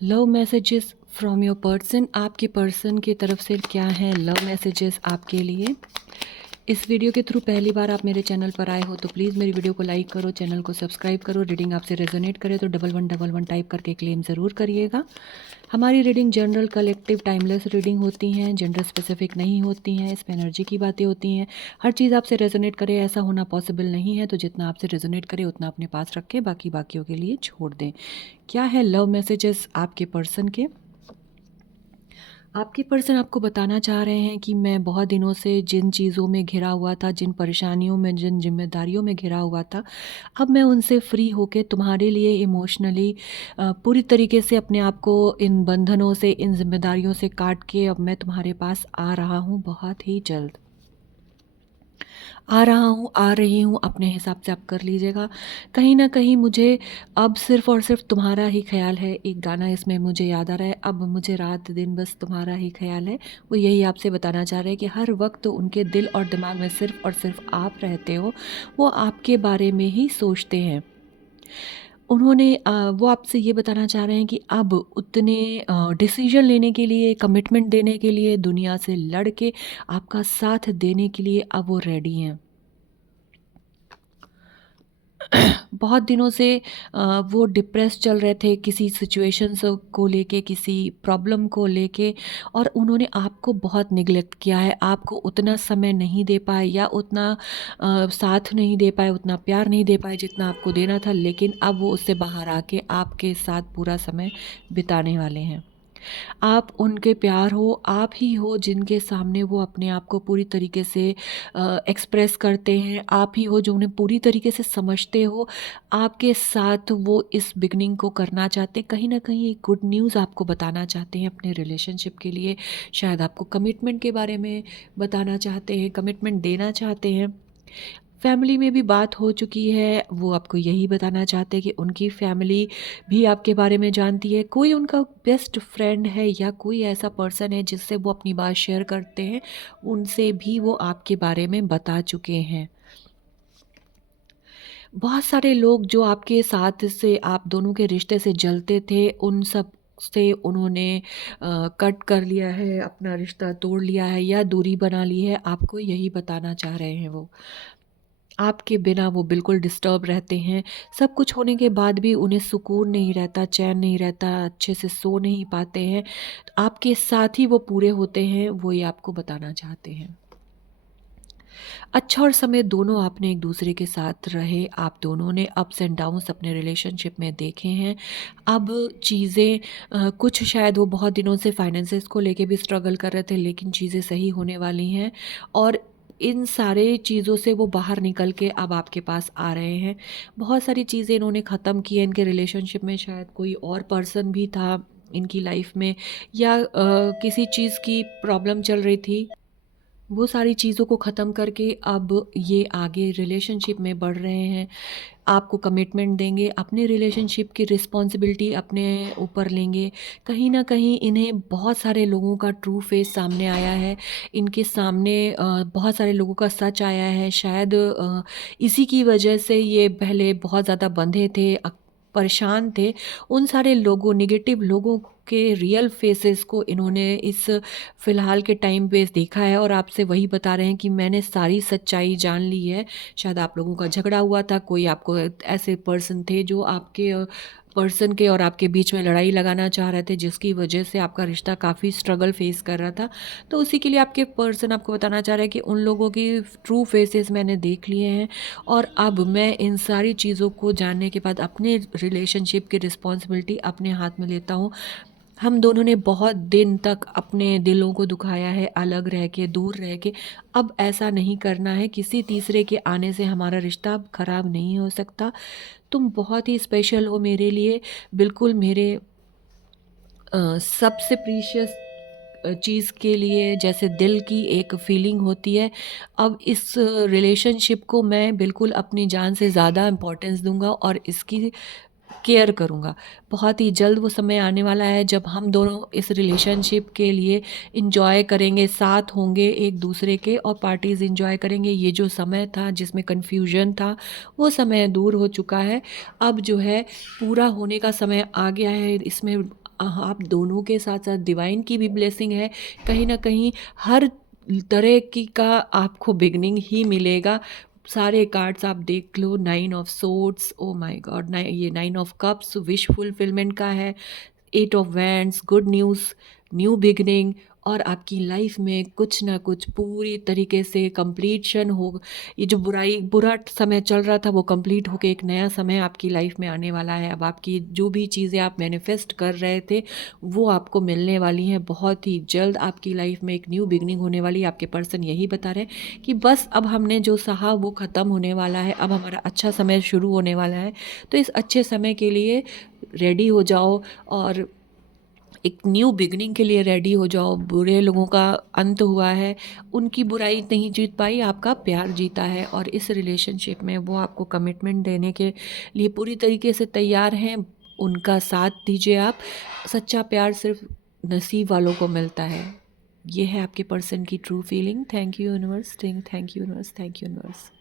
Love messages from your person. आपके person की तरफ से क्या है लव मैसेजेस आपके लिए। इस वीडियो के थ्रू पहली बार आप मेरे चैनल पर आए हो तो प्लीज़ मेरी वीडियो को लाइक करो, चैनल को सब्सक्राइब करो। रीडिंग आपसे रेजोनेट करे तो 1111 टाइप करके क्लेम ज़रूर करिएगा। हमारी reading general, collective, timeless reading होती हैं, जेंडर स्पेसिफिक नहीं होती हैं। इसमें एनर्जी की बातें होती हैं। हर चीज़ आपसे रेजोनेट करे ऐसा होना पॉसिबल नहीं है, तो जितना आपसे रेजोनेट करे उतना अपने पास रखें, बाकी बाकियों के लिए छोड़ दें। क्या है लव मैसेजेस आपके पर्सन के। आपके पर्सन आपको बताना चाह रहे हैं कि मैं बहुत दिनों से जिन चीज़ों में घिरा हुआ था, जिन परेशानियों में, जिन जिम्मेदारियों में घिरा हुआ था, अब मैं उनसे फ्री होके तुम्हारे लिए इमोशनली पूरी तरीके से अपने आप को इन बंधनों से, इन जिम्मेदारियों से काट के अब मैं तुम्हारे पास आ रहा हूँ बहुत ही जल्द। आ रहा हूँ, आ रही हूँ, अपने हिसाब से आप कर लीजिएगा। कहीं न कहीं मुझे अब सिर्फ़ और सिर्फ़ तुम्हारा ही ख़्याल है। एक गाना इसमें मुझे याद आ रहा है, अब मुझे रात दिन बस तुम्हारा ही ख़्याल है। वो यही आपसे बताना चाह रहे हैं कि हर वक़्त उनके दिल और दिमाग में सिर्फ़ और सिर्फ़ आप रहते हो। वो आपके बारे में ही सोचते हैं। वो आपसे ये बताना चाह रहे हैं कि अब उतने डिसीज़न लेने के लिए, कमिटमेंट देने के लिए, दुनिया से लड़ के आपका साथ देने के लिए अब वो रेडी हैं। बहुत दिनों से वो डिप्रेस चल रहे थे किसी सिचुएशंस को लेके, किसी प्रॉब्लम को लेके, और उन्होंने आपको बहुत निग्लेक्ट किया है। आपको उतना समय नहीं दे पाए या उतना साथ नहीं दे पाए, उतना प्यार नहीं दे पाए जितना आपको देना था, लेकिन अब वो उससे बाहर आके आपके साथ पूरा समय बिताने वाले हैं। आप उनके प्यार हो, आप ही हो जिनके सामने वो अपने आप को पूरी तरीके से एक्सप्रेस करते हैं। आप ही हो जो उन्हें पूरी तरीके से समझते हो। आपके साथ वो इस बिगिनिंग को करना चाहते हैं। कहीं न कहीं एक गुड न्यूज़ आपको बताना चाहते हैं अपने रिलेशनशिप के लिए। शायद आपको कमिटमेंट के बारे में बताना चाहते हैं, कमिटमेंट देना चाहते हैं। फैमिली में भी बात हो चुकी है, वो आपको यही बताना चाहते हैं कि उनकी फैमिली भी आपके बारे में जानती है। कोई उनका बेस्ट फ्रेंड है या कोई ऐसा पर्सन है जिससे वो अपनी बात शेयर करते हैं, उनसे भी वो आपके बारे में बता चुके हैं। बहुत सारे लोग जो आपके साथ से, आप दोनों के रिश्ते से जलते थे, उन सब से उन्होंने कट कर लिया है, अपना रिश्ता तोड़ लिया है या दूरी बना ली है, आपको यही बताना चाह रहे हैं वो। आपके बिना वो बिल्कुल डिस्टर्ब रहते हैं। सब कुछ होने के बाद भी उन्हें सुकून नहीं रहता, चैन नहीं रहता, अच्छे से सो नहीं पाते हैं। तो आपके साथ ही वो पूरे होते हैं, वो ये आपको बताना चाहते हैं। अच्छा और समय दोनों आपने एक दूसरे के साथ रहे, आप दोनों ने अप्स एंड डाउन्स अपने रिलेशनशिप में देखे हैं। अब चीज़ें कुछ शायद वो बहुत दिनों से फाइनेंसेस को लेके भी स्ट्रगल कर रहे थे, लेकिन चीज़ें सही होने वाली हैं और इन सारे चीज़ों से वो बाहर निकल के अब आपके पास आ रहे हैं। बहुत सारी चीज़ें इन्होंने ख़त्म की हैं इनके रिलेशनशिप में, शायद कोई और पर्सन भी था इनकी लाइफ में या किसी चीज़ की प्रॉब्लम चल रही थी। वो सारी चीज़ों को ख़त्म करके अब ये आगे रिलेशनशिप में बढ़ रहे हैं। आपको कमिटमेंट देंगे, अपने रिलेशनशिप की रिस्पॉन्सिबिलिटी अपने ऊपर लेंगे। कहीं न कहीं इन्हें बहुत सारे लोगों का ट्रू फेस सामने आया है। इनके सामने बहुत सारे लोगों का सच आया है। शायद इसी की वजह से ये पहले बहुत ज़्यादा बंधे थे, परेशान थे। उन सारे लोगों, नेगेटिव लोगों के रियल फेसेस को इन्होंने इस फ़िलहाल के टाइम पे देखा है और आपसे वही बता रहे हैं कि मैंने सारी सच्चाई जान ली है। शायद आप लोगों का झगड़ा हुआ था, कोई आपको ऐसे पर्सन थे जो आपके पर्सन के और आपके बीच में लड़ाई लगाना चाह रहे थे, जिसकी वजह से आपका रिश्ता काफ़ी स्ट्रगल फेस कर रहा था। तो उसी के लिए आपके पर्सन आपको बताना चाह रहा है कि उन लोगों की ट्रू फेसेस मैंने देख लिए हैं और अब मैं इन सारी चीज़ों को जानने के बाद अपने रिलेशनशिप की रिस्पॉन्सिबिलिटी अपने हाथ में लेता हूँ। हम दोनों ने बहुत दिन तक अपने दिलों को दुखाया है, अलग रह के, दूर रह के। अब ऐसा नहीं करना है, किसी तीसरे के आने से हमारा रिश्ता अब ख़राब नहीं हो सकता। तुम बहुत ही स्पेशल हो मेरे लिए, बिल्कुल मेरे सबसे प्रीशियस चीज़ के लिए, जैसे दिल की एक फीलिंग होती है। अब इस रिलेशनशिप को मैं बिल्कुल अपनी जान से ज़्यादा इम्पोर्टेंस दूँगा और इसकी केयर करूँगा। बहुत ही जल्द वो समय आने वाला है जब हम दोनों इस रिलेशनशिप के लिए एन्जॉय करेंगे, साथ होंगे एक-दूसरे के और पार्टीज़ एन्जॉय करेंगे। ये जो समय था जिसमें कन्फ्यूज़न था, वो समय दूर हो चुका है। अब जो है पूरा होने का समय आ गया है। इसमें आप दोनों के साथ-साथ डिवाइन की भी ब्लेसिंग है। कहीं न कहीं हर तरह की का आपको बिगिनिंग ही मिलेगा। सारे कार्ड्स आप देख लो, 9 of swords, oh my God! ये 9 ऑफ कप्स विश फुलफिलमेंट का है। 8 of wands, good news, new beginning, और आपकी लाइफ में कुछ ना कुछ पूरी तरीके से कंप्लीशन हो। ये जो बुरा समय चल रहा था वो कंप्लीट होके एक नया समय आपकी लाइफ में आने वाला है। अब आपकी जो भी चीज़ें आप मैनिफेस्ट कर रहे थे वो आपको मिलने वाली हैं बहुत ही जल्द। आपकी लाइफ में एक न्यू बिगिनिंग होने वाली है। आपके पर्सन यही बता रहे हैं कि बस अब हमने जो सहा वो ख़त्म होने वाला है, अब हमारा अच्छा समय शुरू होने वाला है। तो इस अच्छे समय के लिए रेडी हो जाओ, और एक न्यू बिगिनिंग के लिए रेडी हो जाओ। बुरे लोगों का अंत हुआ है, उनकी बुराई नहीं जीत पाई, आपका प्यार जीता है, और इस रिलेशनशिप में वो आपको कमिटमेंट देने के लिए पूरी तरीके से तैयार हैं। उनका साथ दीजिए आप। सच्चा प्यार सिर्फ नसीब वालों को मिलता है। ये है आपके पर्सन की true feeling. Thank you universe, thank you universe, thank you universe.